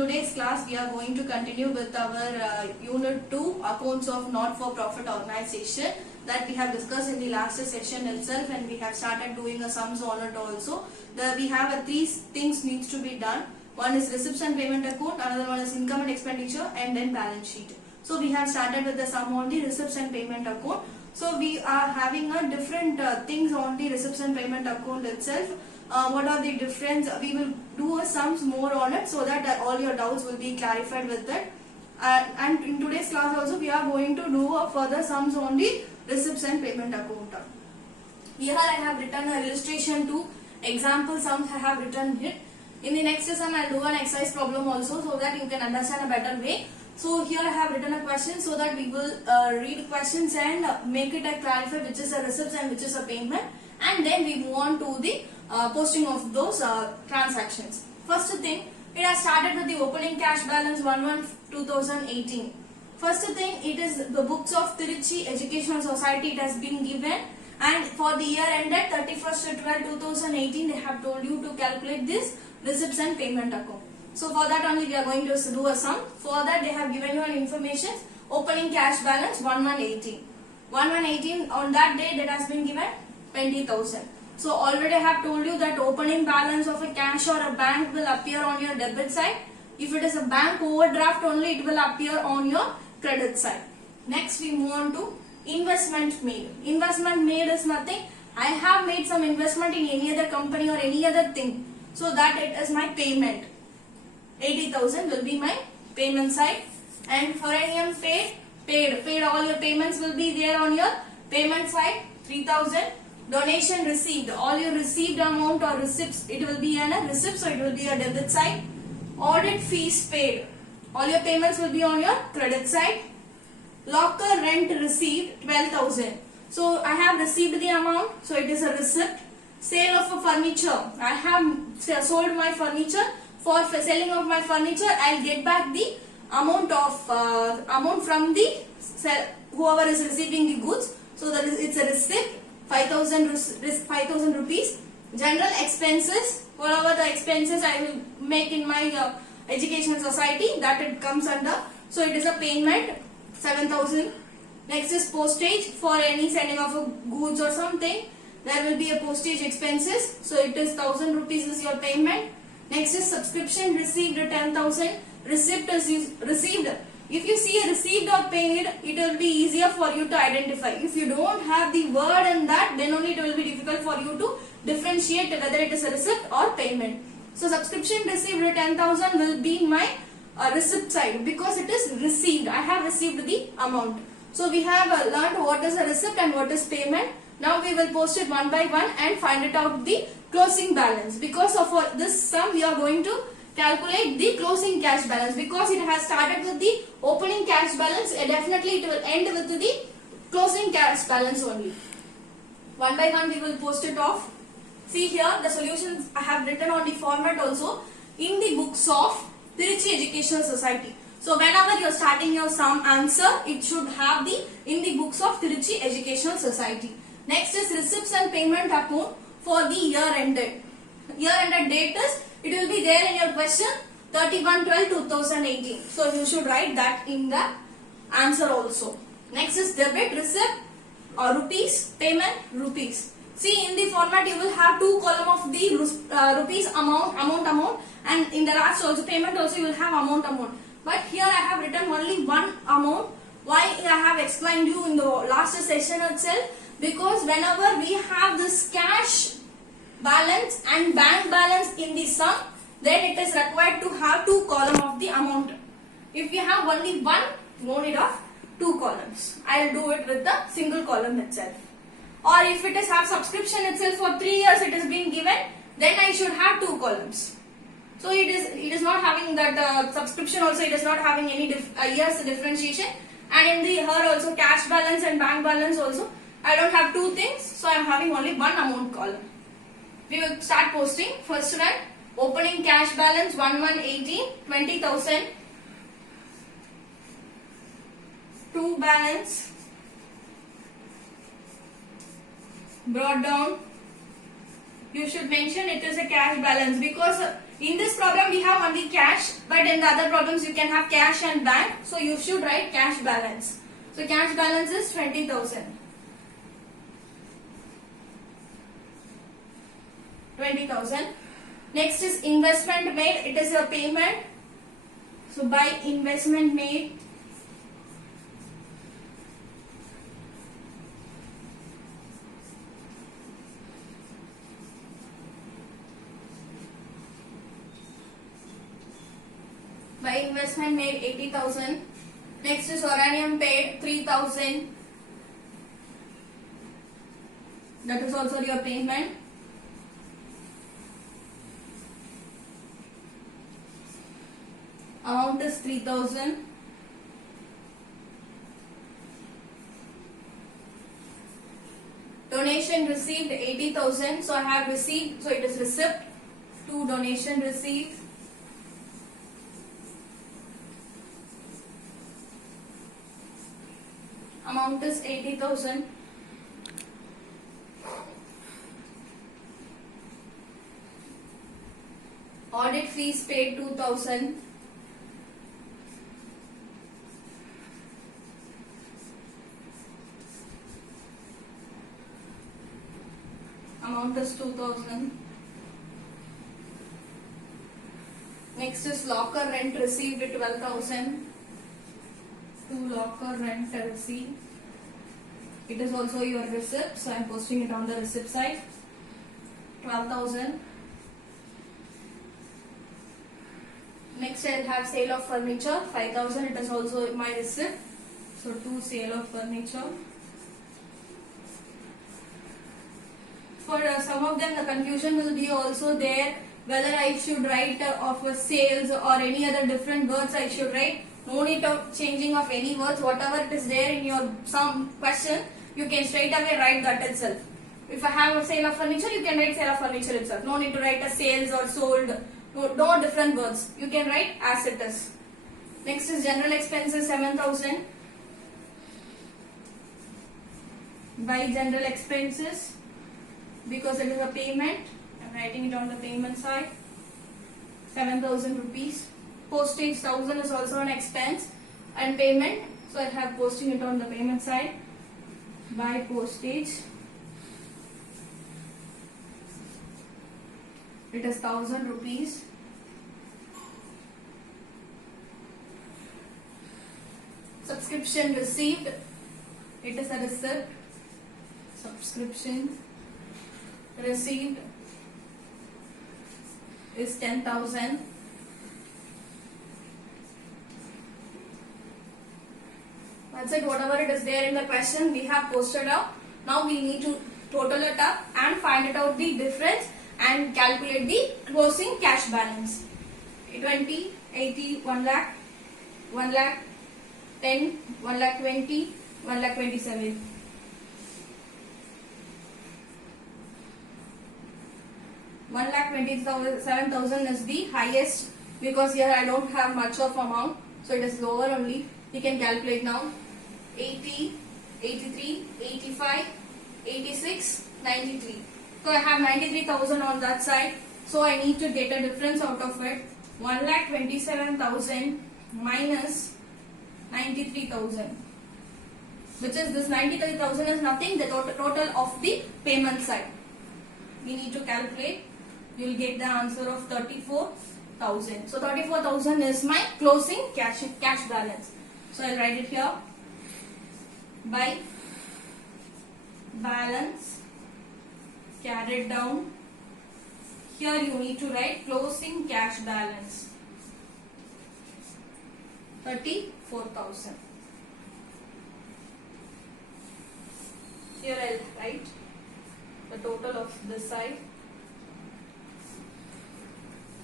today's class we are going to continue with our unit 2 accounts of not for profit organization that we have discussed in the last session itself, and we have started doing a sums on it also. We have three things needs to be done. One is receipts and payment account, another one is income and expenditure, and then balance sheet. So we have started with the sum on the receipts and payment account. So we are having a different things on the receipts and payment account itself. What are the difference? We will do a sums more on it so that all your doubts will be clarified with it. And in today's class also we are going to do a further sums on the receipts and payment account. Here I have written a illustration to example sums I have written it. In the next session I will do an exercise problem also so that you can understand a better way. So here I have written a question so that we will read questions and make it clarify which is a receipts and which is a payment, and then we move on to the posting of those transactions. First thing, it has started with the opening cash balance 1/1/2018. First thing, it is the books of Tiruchi Educational Society. It has been given, and for the year ended 31st/12/2018 they have told you to calculate this receipts and payment account. So for that only we are going to do a sum. For that they have given you an information, opening cash balance 1/1/18. 1/1/18 on that day that has been given 20,000. So already I have told you that opening balance of a cash or a bank will appear on your debit side. If it is a bank overdraft only, it will appear on your credit side. Next we move on to investment made. Investment made is nothing. I have made some investment in any other company or any other thing. So that it is my payment. 80,000 will be my payment side. And for any paid all your payments will be there on your payment side. 3,000. Donation received, all your received amount or receipts, it will be a receipt, so it will be a debit side. Audit fees paid, all your payments will be on your credit side. Locker rent received 12,000, so I have received the amount, so it is a receipt. Sale of a furniture, I have sold my furniture. For selling of my furniture, I'll get back the amount from the whoever is receiving the goods, so that it's a receipt. 5,000 rupees. General expenses, whatever the expenses I will make in my educational society, that it comes under, so it is a payment. 7,000. Next is postage, for any sending of a goods or something, there will be a postage expenses, so it is 1,000 rupees is your payment. Next is subscription received 10,000. Receipt is received. If you see a received or paid, it will be easier for you to identify. If you don't have the word in that, then only it will be difficult for you to differentiate whether it is a receipt or payment. So subscription received 10,000 will be my receipt side because it is received. I have received the amount. So we have learned what is a receipt and what is payment. Now we will post it one by one and find it out the closing balance. Because of this sum, we are going to calculate the closing cash balance, because it has started with the opening cash balance, definitely it will end with the closing cash balance only. One by one we will post it off. See here the solutions I have written on the format also in the books of Tiruchi Educational Society. So whenever you are starting your sum answer, it should have the in the books of Tiruchi Educational Society. Next is receipts and payment account for the year ended. Year ended date is, it will be there in your question, 31/12/2018. So you should write that in the answer also. Next is debit receipt or rupees, payment rupees. See in the format you will have two column of the rupees amount, and in the last also payment also you will have amount. But here I have written only one amount. Why I have explained you in the last session itself, because whenever we have this cash balance and bank balance in the sum, then it is required to have two columns of the amount. If we have only one, no need of two columns. I will do it with the single column itself. Or if it is have subscription itself for 3 years it is being given, then I should have two columns. So it is not having that subscription also, it is not having any years differentiation, and in the here also cash balance and bank balance also I don't have two things, so I am having only one amount column. We will start posting. First one, opening cash balance 1/1/18, 20,000. To balance, brought down. You should mention it is a cash balance, because In this problem we have only cash, but in the other problems you can have cash and bank. So you should write cash balance. So cash balance is 20,000. 20,000. Next is investment made. It is a payment. So by investment made, by investment made 80,000. Next is uranium paid 3,000. That is also your payment. Amount is 3,000. Donation received 80,000. So I have received. So it is receipt to donation received. Amount is 80,000. Audit fees paid 2,000. Amount is 2,000. Next is locker rent received 12,000. To locker rent received. It is also your receipt, so I am posting it on the receipt side. 12,000. Next I will have sale of furniture 5,000. It is also my receipt. So to sale of furniture. For some of them the confusion will be also there whether I should write of sales or any other different words I should write. No need of changing of any words. Whatever it is there in your some question, you can straight away write that itself. If I have a sale of furniture, you can write sale of furniture itself. No need to write a sales or sold. No different words. You can write as it is. Next is general expenses 7,000. By general expenses, because it is a payment, I am writing it on the payment side. 7,000 rupees. Postage 1,000 is also an expense and payment. So I have posting it on the payment side. By postage, it is 1,000 rupees. Subscription received, it is a receipt. Subscription received is 10,000. That's it. Whatever it is there in the question, we have posted out. Now we need to total it up and find it out the difference and calculate the closing cash balance. 20, 80, 1 lakh, 1 lakh, 10, 1 lakh 20, 1 lakh 27. One lakh 27,000 is the highest because here I don't have much of amount, so it is lower only. You can calculate now. 80, 83, 85, 86, 93. So I have 93,000 on that side. So I need to get a difference out of it. 1,27,000 minus 93,000. Which is this 93,000 is nothing, the total of the payment side. We need to calculate. You will get the answer of 34,000. So 34,000 is my closing cash balance. So I will write it here. By balance carried down. Here you need to write closing cash balance. 34,000. Here I will write the total of this side.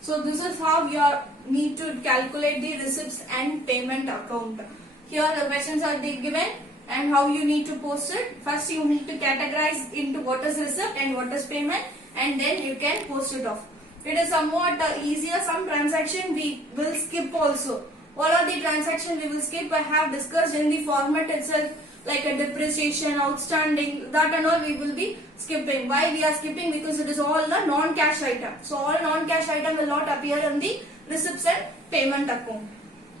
So this is how you need to calculate the receipts and payment account. Here the questions are given and how you need to post it. First you need to categorize into what is receipt and what is payment, and then you can post it off. It is somewhat easier. Some transaction we will skip also. All of the transaction we will skip. I have discussed in the format itself like a depreciation, outstanding, that and all we will be skipping. Why we are skipping? Because it is all the non-cash item. So all non-cash item will not appear in the receipts and payment account.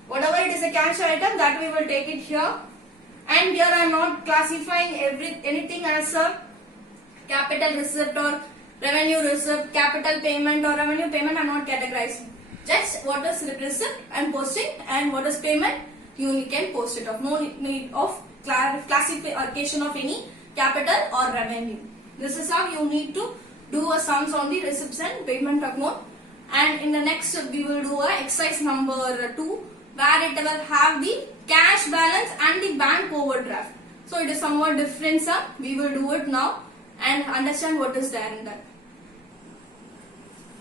Whatever it is a cash item, that we will take it here. And here I am not classifying anything as a capital receipt or revenue receipt, capital payment or revenue payment. I am not categorizing. Just what is receipt and posting, and what is payment, you can post it off. No need of classification of any capital or revenue. This is how you need to do a sums on the receipts and payment account. And in the next we will do a exercise number 2, where it will have the cash balance and the bank overdraft. So it is somewhat different, sir. We will do it now and understand what is there in that.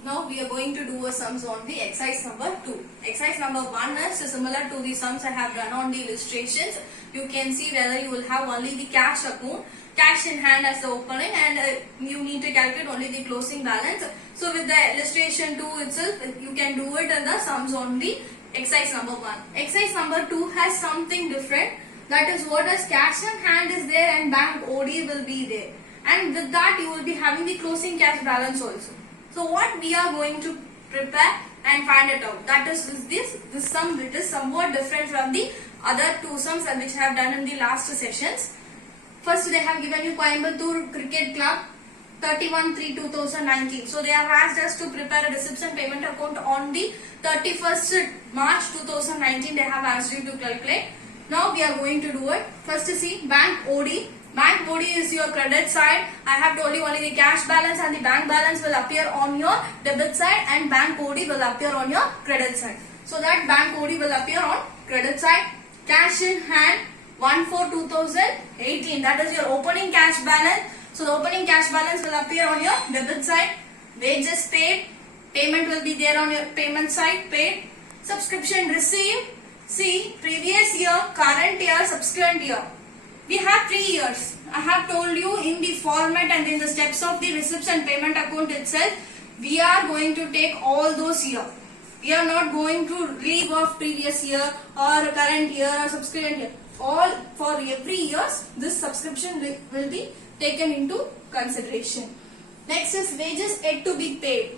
Now we are going to do a sums on the exercise number 2. Exercise number 1 is similar to the sums I have done on the illustrations. You can see whether you will have only the cash account, cash in hand as the opening, and you need to calculate only the closing balance. So with the illustration 2 itself, you can do it in the sums on the exercise number 1. Exercise number 2 has something different. That is, what is cash in hand is there and bank OD will be there. And with that you will be having the closing cash balance also. So what we are going to prepare and find it out. That is this sum, which is somewhat different from the other 2 sums which I have done in the last sessions. First they have given you Coimbatore Cricket Club 31/3/2019. So they have asked us to prepare a receipts and payment account on the 31st March 2019. They have asked you to calculate. Now we are going to do it. First see bank OD. Bank OD is your credit side. I have told you only the cash balance and the bank balance will appear on your debit side, and bank OD will appear on your credit side. So that bank OD will appear on credit side. Cash in hand 1/4/2018. That is your opening cash balance. So the opening cash balance will appear on your debit side. Wages paid. Payment will be there on your payment side. Paid. Subscription received. See, previous year, current year, subsequent year. We have 3 years. I have told you in the format and in the steps of the receipts and payment account itself, we are going to take all those years. We are not going to leave off previous year or current year or subsequent year. All for every years, this subscription will be taken into consideration. Next is wages yet to be paid.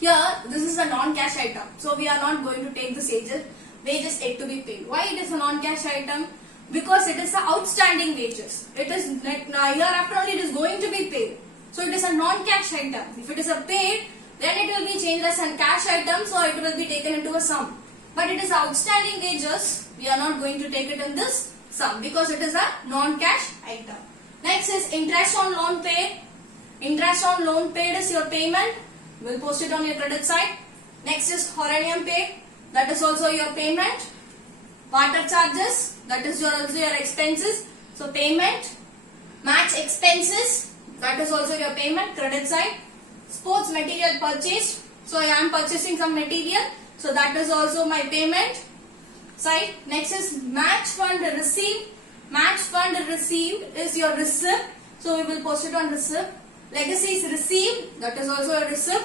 Here, this is a non-cash item. So we are not going to take this wages yet to be paid. Why it is a non-cash item? Because it is the outstanding wages. It is hereafter only it is going to be paid. So it is a non-cash item. If it is a paid, then it will be changed as a cash item, so it will be taken into a sum. But it is outstanding wages, we are not going to take it in this sum because it is a non-cash item. Next is interest on loan paid. Interest on loan paid is your payment. We will post it on your credit side. Next is Horanium paid. That is also your payment. Water charges, that is also your expenses. So payment. Match expenses, that is also your payment, credit side. Sports material purchased. So I am purchasing some material. So that is also my payment side. Next is match fund received. Match fund received is your receipt. So we will post it on receipt. Legacy is received. That is also a receipt.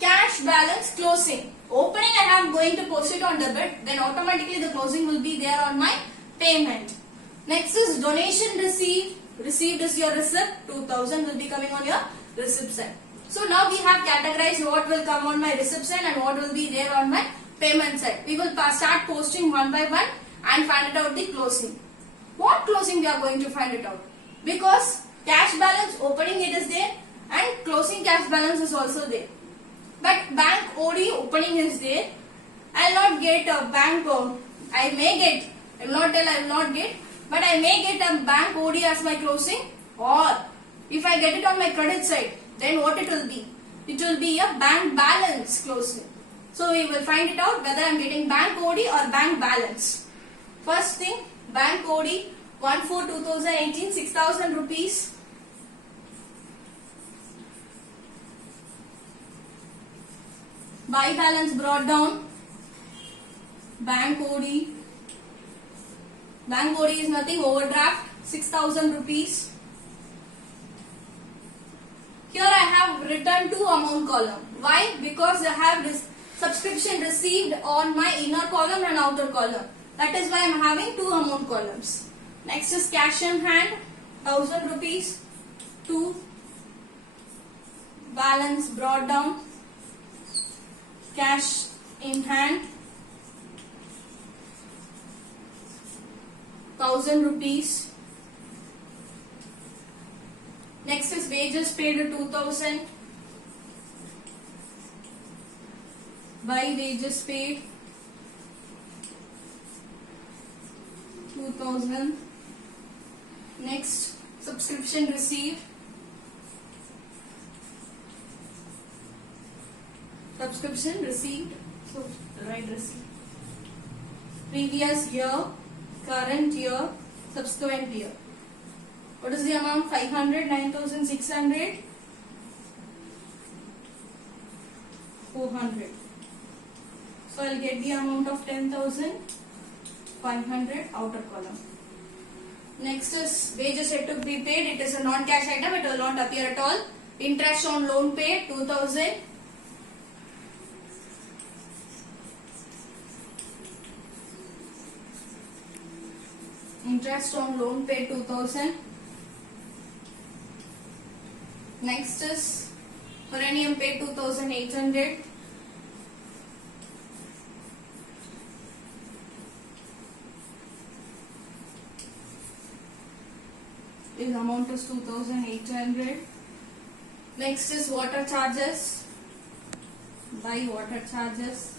Cash balance closing. Opening I am going to post it on debit. Then automatically the closing will be there on my payment. Next is donation received. Received is your receipt. 2000 will be coming on your receipt side. So now we have categorized what will come on my receipt side and what will be there on my payment side. We will start posting one by one and find it out the closing. What closing we are going to find it out? Because cash balance opening it is there and closing cash balance is also there. But bank OD opening is there. I will not get a bank, I may get, I will not tell I will not get, but I may get a bank OD as my closing, or if I get it on my credit side, then what it will be? It will be a bank balance closing. So we will find it out whether I am getting bank OD or bank balance. First thing, bank OD 1/4/2018 6,000 rupees. Buy balance brought down. Bank OD. Bank OD is nothing, overdraft 6,000 rupees. Here I have written 2 amount column. Why? Because I have subscription received on my inner column and outer column. That is why I am having 2 amount columns. Next is cash in hand, 1000 rupees. 2. Balance brought down, cash in hand, 1000 rupees. Next is wages paid 2000. By wages paid 2000. Next, subscription received. Subscription received. So write receipt. Previous year, current year, subsequent year. What is the amount? 500, 9600, 400. So I'll get the amount of 10,500 outer column. Next is wages yet to be paid. It is a non-cash item. It will not appear at all. Interest on loan paid 2000. Interest on loan paid 2000. Next is per annum paid 2800. This amount is 2800. Next is water charges. By water charges.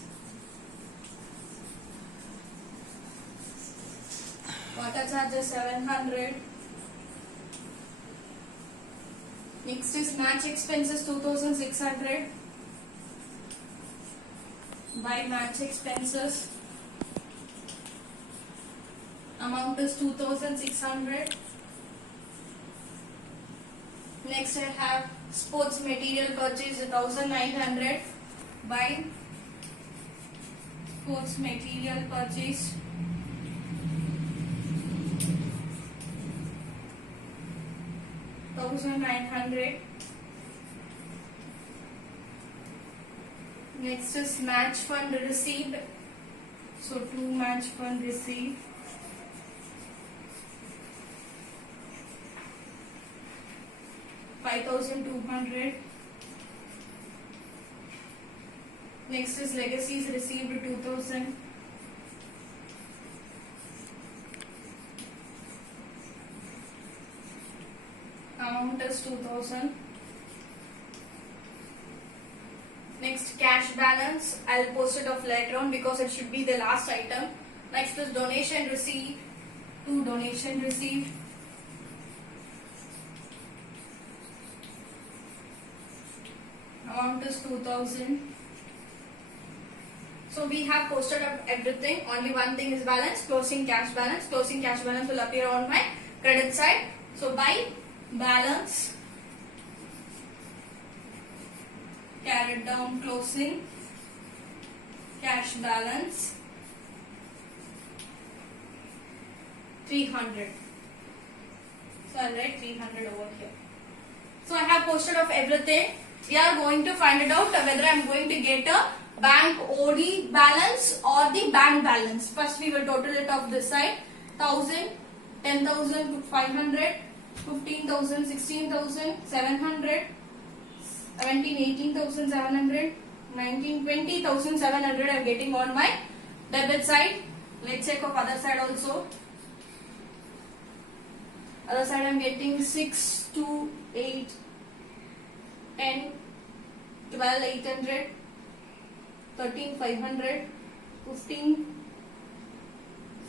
Water charges 700. Next is match expenses 2600. By match expenses, amount is 2600. Next I have sports material purchase 1900. By sports material purchase 1900. Next is match fund received. So 2 match fund received. $5,200. Next is legacies received 2000. Amount is 2000. Next, cash balance. I'll post it off later on because it should be the last item. Next is donation received. 2 donation received. Amount is 2000. So we have posted up everything. Only one thing is balance, closing cash balance. Closing cash balance will appear on my credit side. So by balance, carried down closing cash balance 300. So I'll write 300 over here. So I have posted off everything. We are going to find it out whether I am going to get a bank OD balance or the bank balance. First we will total it off this side. 1000, 10,500, 15,000, 16,000, 700, 17, 18,700, 19, 20,700 I am getting on my debit side. Let's check of other side also. Other side I am getting 6, 2, 8, 10, 12, 800, 13, 500, 15,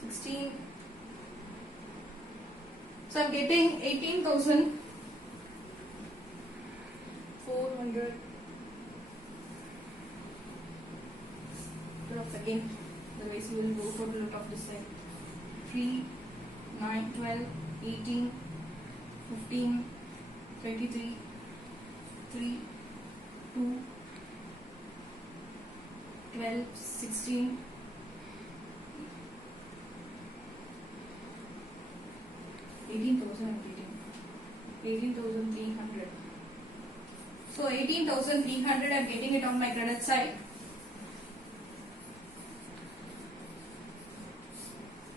16. So I am getting 18,400. Again, the rest we will go total it of this side. 3, 9, 12, 18, 15, 23, 3, 2, 12, 16, 18,000 I'm getting. 18,300. So 18,300 I'm getting it on my credit side.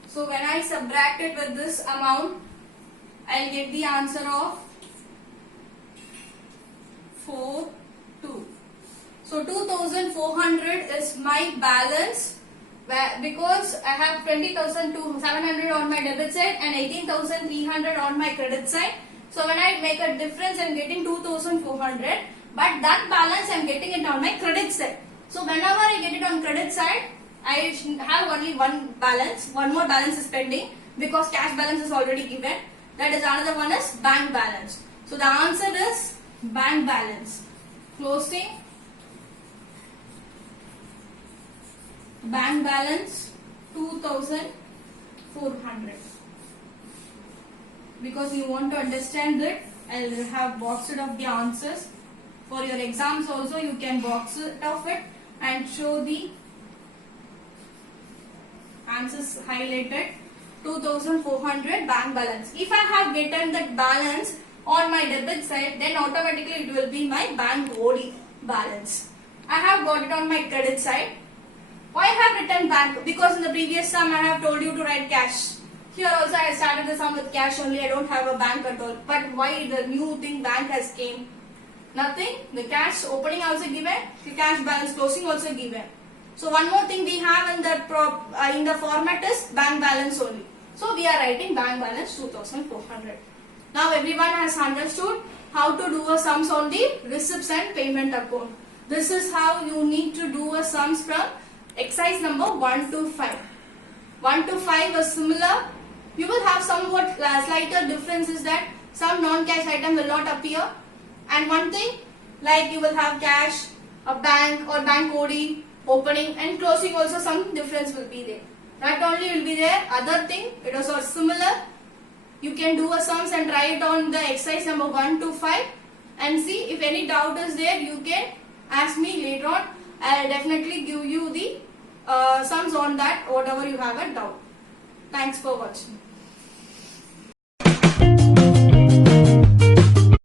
So when I subtract it with this amount, I'll get the answer of 4,2. So 2,400 is my balance, because I have 20,700 on my debit side and 18,300 on my credit side. So when I make a difference, I'm getting 2,400, but that balance I'm getting it on my credit side. So whenever I get it on credit side, I have only one balance. One more balance is pending because cash balance is already given. That is another one is bank balance. So the answer is bank balance. Closing bank balance 2,400. Because you want to understand that, I'll have boxed it of the answers. For your exams also, you can box it of it and show the answers highlighted. 2,400 bank balance. If I have gotten that balance on my debit side, then automatically it will be my bank OD balance. I have got it on my credit side. Why I have written bank? Because in the previous sum I have told you to write cash. Here also I started the sum with cash only. I don't have a bank at all. But why the new thing bank has came? Nothing. The cash opening also given. The cash balance closing also given. So one more thing we have in the format is bank balance only. So we are writing bank balance 2,400. Now everyone has understood how to do a sums on the receipts and payment account. This is how you need to do a sums from exercise number 1 to 5. 1 to 5 is similar. You will have somewhat slighter difference is that some non-cash item will not appear. And one thing, like you will have cash, a bank or bank OD, opening and closing also some difference will be there. That only will be there. Other thing, it is also similar. You can do a sums and try it on the exercise number 1 to 5 and see if any doubt is there, you can ask me later on. I will definitely give you the sums on that, whatever you have a doubt. Thanks for watching.